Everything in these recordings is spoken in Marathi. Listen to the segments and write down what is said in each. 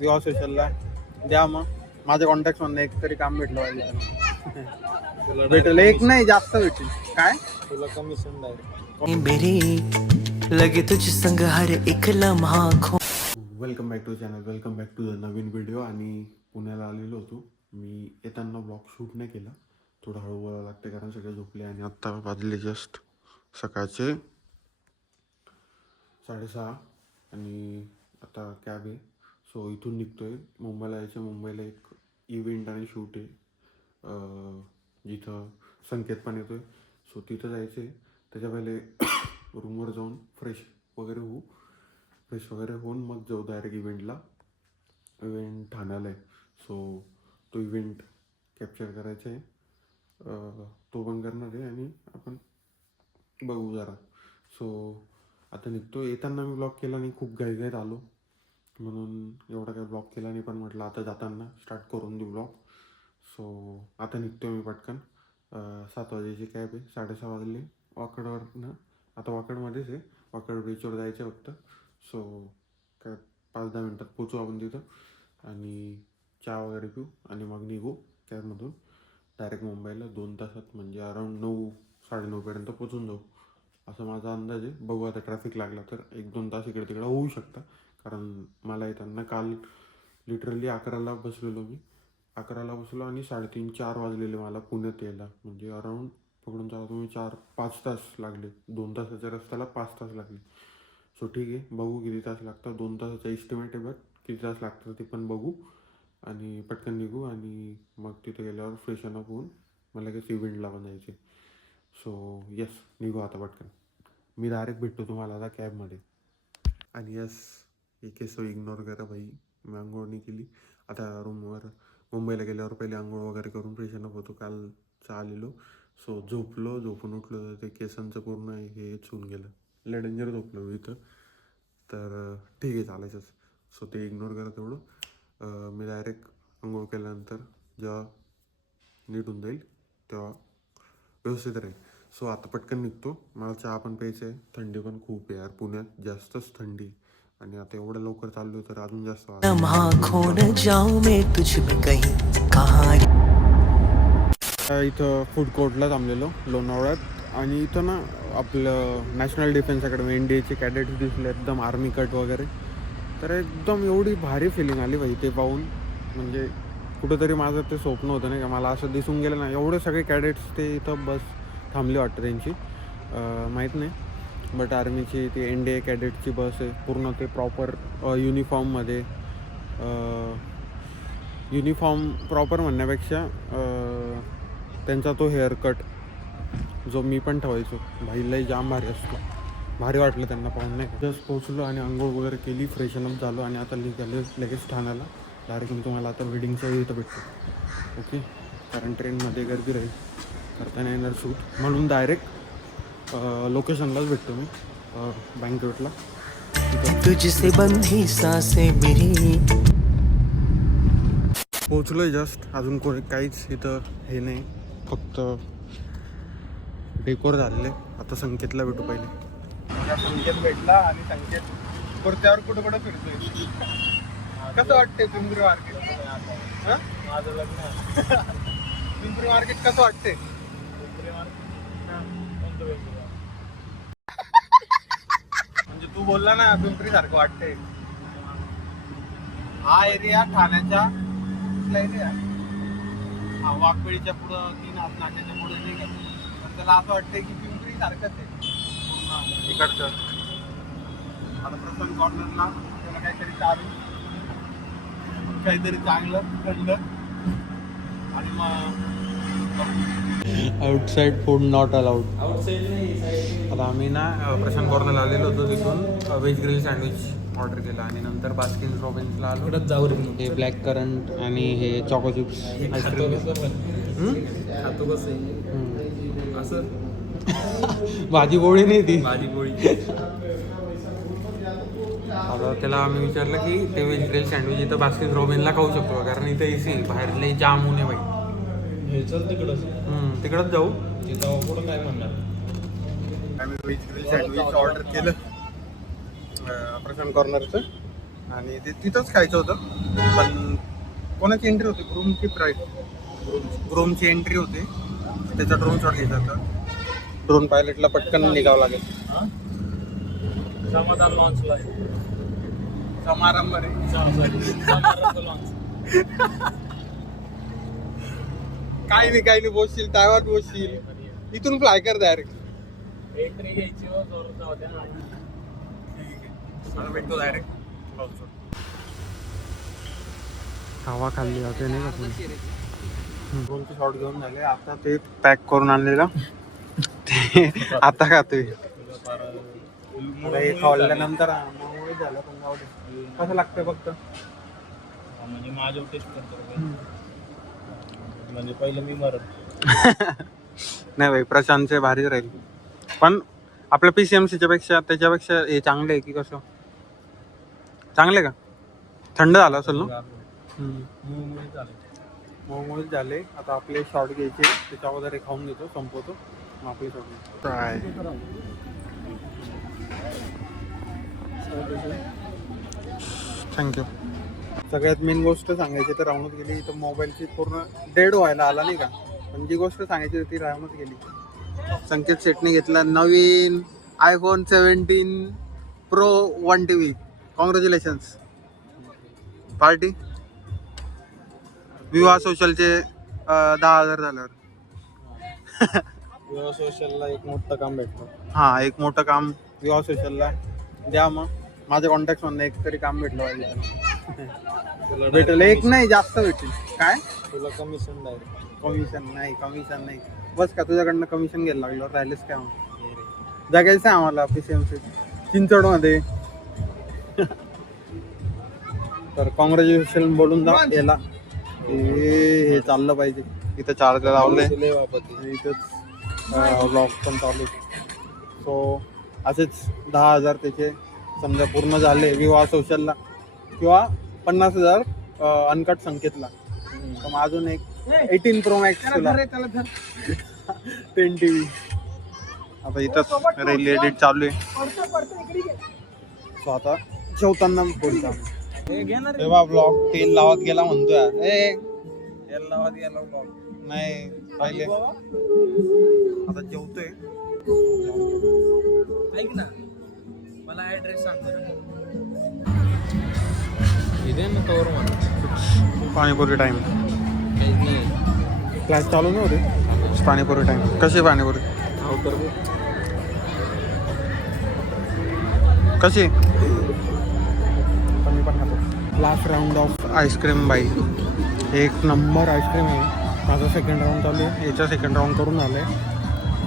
विवा सोशलला द्या. मग माझ्या कॉन्टॅक्ट मधनं एक तरी काम भेटलं पाहिजे. भेटेल एक नाही जास्त भेटेल. काय तुला कमिशन डायरेक्ट. लगे तुझ संग हर एक लम्हा खो. Welcome back to channel, welcome back to the नवीन व्हिडिओ. आणि पुण्याला आलेलो होतो मी. येताना ब्लॉग शूट नाही केला, थोडं हळू बोलायला लागते कारण सगळे झोपले. आणि आत्ता वाजले जस्ट सकाळचे 6:30 आणि आता कॅब आहे. सो इथून निघतो आहे मुंबईला यायचं. मुंबईला एक इव्हेंट आणि शूट आहे जिथं संकेत पण येतो आहे. सो तिथं जायचं आहे. त्याच्या पहिले रूमवर जाऊन फ्रेश वगैरे होऊन मग जाऊ डायरेक्ट इव्हेंटला. इव्हेंट ठाण्याला आहे. सो तो इव्हेंट कॅप्चर करायचा आहे, तो पण करणार आहे आणि आपण बघू जरा. सो आता निघतो. येताना मी ब्लॉग केला नाही, खूप घाईघाईत आलो म्हणून एवढा काही ब्लॉग केला नाही. पण म्हटलं आता जाताना स्टार्ट करून देऊ ब्लॉग. सो आता निघतो मी पटकन. 7 वाजेची कॅब आहे. 6:30 वाजले. वाकडवरनं आता वाकडमध्येच आहे. वाकड बीचवर जायचं आहे फक्त. सो काय 5-10 मिनटात पोचू आपण तिथं आणि चहा वगैरे पिऊ आणि मग निघू कॅबमधून डायरेक्ट मुंबईला. 2 तासात म्हणजे अराऊंड 9-9:30 पोचून जाऊ असं माझा अंदाज आहे. बघू आता ट्रॅफिक लागला तर 1-2 तास इकडे तिकडे होऊ शकतं. कारण मला येताना काल लिटरली 11ला बसलेलो मी. 11ला बसलो आणि 3:30-4 वाजलेले मला पुण्यात यायला. म्हणजे अराऊंड पकडून चाला तुम्ही 4-5 तास लागले. 2 तासाच्या रस्त्याला 5 तास लागले. सो ठीक आहे, बघू किती तास लागतात. 2 तासाचा एस्टिमेट आहे, बट किती तास लागतात ते पण बघू आणि पटकन निघू. आणि मग तिथे गेल्यावर फ्रेशन अप होऊन मला लगेच इव्हेंटला पण जायचे. सो यस, निघू आता पटकन. मी डायरेक्ट भेटतो तुम्हाला आता कॅबमध्ये. आणि यस, एक सो इग्नोर करा भाई, मी आंघोळ नाही केली. आता रूमवर मुंबईला गेल्यावर पहिले आंघोळ वगैरे करून फ्रेशन अप होतो. कालचा आलेलो. सो झोपून उठलो तर ते केसांचं पूर्ण हे होऊन गेलं. लय डेंजर झोपलो मी इथं. तर ठीक आहे, चालायचंच. सो ते इग्नोर करा तेवढं. मी डायरेक्ट आंघोळ केल्यानंतर जेव्हा नीट होऊन जाईल तेव्हा व्यवस्थित राहील. सो आता पटकन निघतो. मला चहा पण प्यायचं आहे. थंडी पण खूप आहे यार पुण्यात, जास्तच थंडी. आणि आता एवढं लवकर चाललो तर अजून जास्त लम्हा खो न जाऊं मैं तुझ में कहीं कहां. इथं फूड कोर्टला थांबलेलो लोणावळ्यात. आणि इथं ना आपलं नॅशनल डिफेन्स अकॅडमी NDAचे कॅडेट्स दिसले, एकदम आर्मी कट वगैरे. तर एकदम एवढी भारी फिलिंग आली भाई ते पाहून. म्हणजे कुठंतरी माझं ते स्वप्न होतं नाही का, मला असं दिसून गेलं ना. एवढे सगळे कॅडेट्स ते इथं बस थांबली वाटतं त्यांची, माहीत नाही. बट आर्मीची ती NDA कॅडेटची बस आहे. पूर्ण ते प्रॉपर युनिफॉर्ममध्ये. युनिफॉर्म प्रॉपर म्हणण्यापेक्षा त्यांचा तो हेअरकट जो मी पण ठेवायचो भाई, लई जाम भारी असतो. भारी वाटलं त्यांना पाहून नाही. जस्ट पोचलो आणि आंघोळ वगैरे केली, फ्रेशनअप झालो आणि आता निघालो लगेच ठाण्याला. डायरेक्ट मी तुम्हाला आता वेडिंगच्या इथं भेटतो, ओके. कारण ट्रेनमध्ये गर्दी राहील, करता नाही येणार शूट, म्हणून डायरेक्ट लोकेशनलाच भेटतो मी बँकवेटला. तुझसे बंधी सांसें मेरी. पोचलो आहे जस्ट. अजून कोणी काहीच इथं हे नाही, फक्त डेकोर झालेले. आता संकेतला भेटू पहिले. संकेत भेटला आणि संकेत त्यावर कुठं फिरतोय. कसं वाटतंय पिंपरी मार्केट? माझं लग्न आहे. पिंपरी मार्केट कसं वाटतंय? म्हणजे तू बोलला ना पिंपरी सारखं वाटतंय. हा एरिया ठाण्याच्या कुठला एरिया? हा, वाकपेडीच्या पुढं 3 नाक्याच्या पुढे नाही का, तर त्याला असं वाटतंय की पिंपरी सारखंच आहे पूर्ण इकडचं. आता प्रसन्न कॉर्नरला त्याला काहीतरी चालू, काहीतरी चांगलं थंड. आणि मग outside food not allowed. Outside नाही. आता आम्ही ना प्रशांत कॉर्नरला आलेलो होतो. तिथून व्हेज ग्रिल सँडविच ऑर्डर केलं आणि नंतर बास्किन रॉबिन्सला आलो. इकडंच जाऊ रे. हे ब्लॅक करंट आणि हे चॉको चिप्स आईस्क्रीम. खातो कसं असं भाजी पोळी नाही ती, भाजी पोळी. आता त्याला आम्ही विचारलं की ते व्हेज ग्रिल सँडविच इथं बास्किन रॉबिन्सला खाऊ शकतो का, कारण इथं AC बाहेर लई जाम ऊन आहे बाई. हे चल तिकडंच. तिकडंच जाऊ. तिथं कुठं काय म्हणणार. आम्ही व्हेज ग्रिल सँडविच ऑर्डर केलं प्रशांत कॉर्नरचं. आणि ते तिथंच खायचं होतं. पण कोणाची एंट्री होती? ग्रूम की प्राईड? ग्रूमची एंट्री होती. त्याचा ड्रोन शॉट घ्यायचा होता. ड्रोन पायलटला पटकन निघावं लागेल. समाधान लॉन्चला समारंभ रे. लॉन्च. काही नाही बोसशील, टायवर बोसशील. इथून फ्लाय कर डायरेक्ट. एंट्री घ्यायची हो जोरात होत्या ना. मला भेटतो डायरेक्ट. हवा खाल्ली जाते नाही का तुम्ही? ड्रोनचे शॉट घेऊन झाले. आता ते पॅक करून आणलेलं ते आता खातोय. हे खाल्ल्यानंतर मुळे झालं पण जाऊ दे. कसं लागतं फक्त म्हणजे माझ्या टेस्ट करतो. म्हणजे पहिलं मी मरत. नाही भाई, प्रशांतचे भारीच राहील. पण आपल्या PCMCच्या पेक्षा त्याच्यापेक्षा हे चांगले आहे की कसं? चांगले का? थंड झालं असेल ना? मोमोज झाले. आता आपले शॉट घ्यायचे. त्याच्या अगोदर खाऊन घेतो, संपवतो, मग आपले शॉट ट्राय. थँक्यू. सगळ्यात मेन गोष्ट सांगायची तर राहूनच गेली. इथं मोबाईलची पूर्ण डेड व्हायला आला नाही का? पण जी गोष्ट सांगायची होती ती राहूनच गेली. संकेत शेटने घेतला नवीन iPhone 17 Pro 1TB. Congratulations. Party विवाह सोशलचे 10,000 झाल्यावर. विवाह सोशलला एक मोठं काम भेटलं. हां, एक मोठं काम विवाह सोशलला द्या. मग माझ्या कॉन्टॅक्ट मधनं एक तरी काम भेटलं पाहिजे. भेटेल, एक नाही जास्त भेटेल. काय तुला कमिशन डायरेक्ट? कमिशन नाही. बस का तुझ्याकडनं कमिशन घ्यायला लागलो? राहिलेच काय मग? जगायचं आहे आम्हाला PCMC चिंचवडमध्ये. तर कॉंग्रॅच्युलेशन बोलून जा याला. हे चाललं पाहिजे. इथं चार्जर लावलंय. इथंच ब्लॉग पण चालू. सो असेच 10,000 त्याचे समजा पूर्ण झाले विवाह सोशलला, किंवा 50,000 अनकट संकेतला. तर मग अजून एक 18 Pro Max तुला 10TB. आता इथंच रेल एडिट चालू आहे. सो आता जेवताना बोलता तेव्हा ब्लॉग तेल लावत गेला म्हणतोय. तेल लावत गेला ब्लॉग. नाही पहिले आता जेवतोय. ऐक ना, मला ऍड्रेस सांग बरं. इथे ना कवर म्हणा. पाणीपुरी टाइम. काहीच नाही. क्लास चालू नाही होते. पाणीपुरी टाइम. कशी पाणीपुरी? कशी? कमी पण खातो. लास्ट राऊंड ऑफ आईस्क्रीम बाई. एक नंबर आईस्क्रीम आहे. माझा सेकंड राऊंड चालू आहे. याचा सेकंड राऊंड करून आलाय.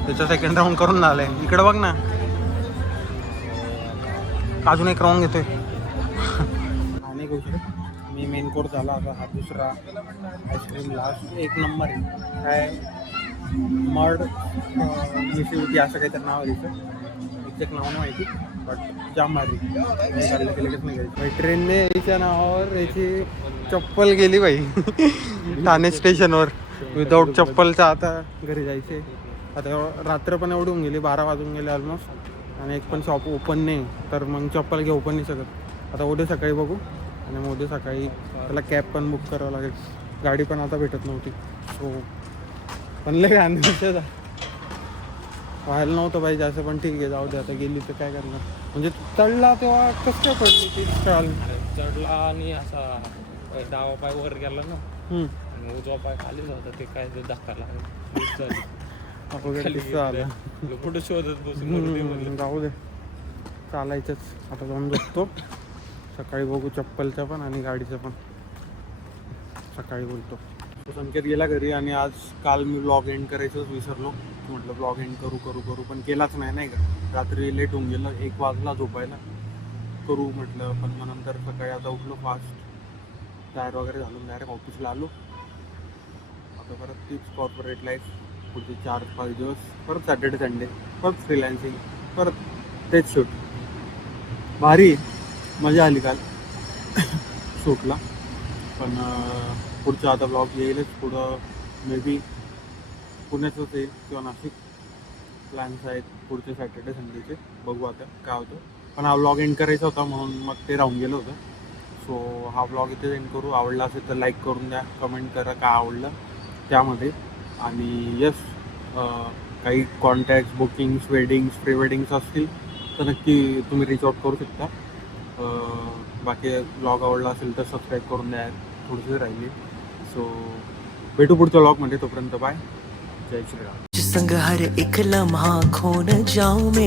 त्याचा सेकंड राऊंड करून आलाय. इकडे बघ ना, अजून एक राऊंड घेतोय. आणि गोष्ट मी मेन कोर्स झाला. आता हा दुसरा आईस्क्रीम लास्ट. एक नंबर आहे. काय मर्ड मिसिलिटी असं काहीतरी नाव आहे तिचं. एक्झॅक्ट नाव नाही माहिती, बट जाम मारली. काढलं की लगेच नाही घ्यायची. ट्रेनने याच्या नावावर याची चप्पल गेली बाई ठाणे स्टेशनवर. विदाऊट चप्पलचा आता घरी जायचे. आता रात्र पण एवढी होऊन गेली, 12 वाजून गेले ऑलमोस्ट. आणि एक पण शॉप ओपन नाही, तर मग चप्पल घेऊ पण नाही शकत. आता उद्या सकाळी बघू. आणि मग उद्या सकाळी त्याला कॅब पण बुक करावं लागेल. गाडी पण आता भेटत नव्हती. सो पण लय अंदाज व्हायला नव्हतं पाहिजे असं. पण ठीक आहे, जाऊ दे. आता गेली तर काय करणार. म्हणजे चढला तेव्हा कसं काय पडली ती चाल? चढला आणि असा डावा पाय वर गेला ना, आणि उजवा पाय खालीच होता. ते काय धक्का लागला. पुढे शोधत बसून जाऊ दे, चालायचंच. आता जाऊन बघतो. सकाळी बघू चप्पलचं पण आणि गाडीचं पण. सकाळी बोलतो. संकेत गेला घरी. आणि काल मी ब्लॉग एंड करायचंच विसरलो. म्हटलं ब्लॉग एंड करू पण केलाच नाही का. रात्री लेट होऊन गेलं. 1 वाजला झोपायला. करू म्हटलं, पण मग नंतर सकाळी आता उठलो फास्ट. तयार वगैरे झालो, डायरेक्ट ऑफिसला आलो. आता परत तीच कॉर्पोरेट लाईफ. पुढचे 4-5 दिवस परत सॅटर्डे संडे, परत फ्रीलान्सिंग, परत तेच शूट. भारी मजा आली काल शूटला. पण पुढचा आता ब्लॉग येईलच. पुढं मे बी पुण्याचंच येईल किंवा नाशिक. प्लॅन्स आहेत पुढचे सॅटर्डे संडेचे. बघू आता काय होतं. पण हा ब्लॉग एंड करायचा होता म्हणून मग ते राहून गेलं होतं. सो हा ब्लॉग इथे एंड करू. आवडला असेल तर लाईक करून द्या, कमेंट करा काय आवडलं त्यामध्ये. आणि यस, काही contact bookings weddings pre weddings असतील तर नक्की तुम्ही रीच आउट करू शकता. बाकी ब्लॉग आवडला असेल तर सबस्क्राईब करून द्या, थोडीशी राहिली. सो भेटू पुढच्या ब्लॉगमध्ये. तोपर्यंत बाय. जय श्रीराम. संग हर एक लम्हा खो न जाऊं मैं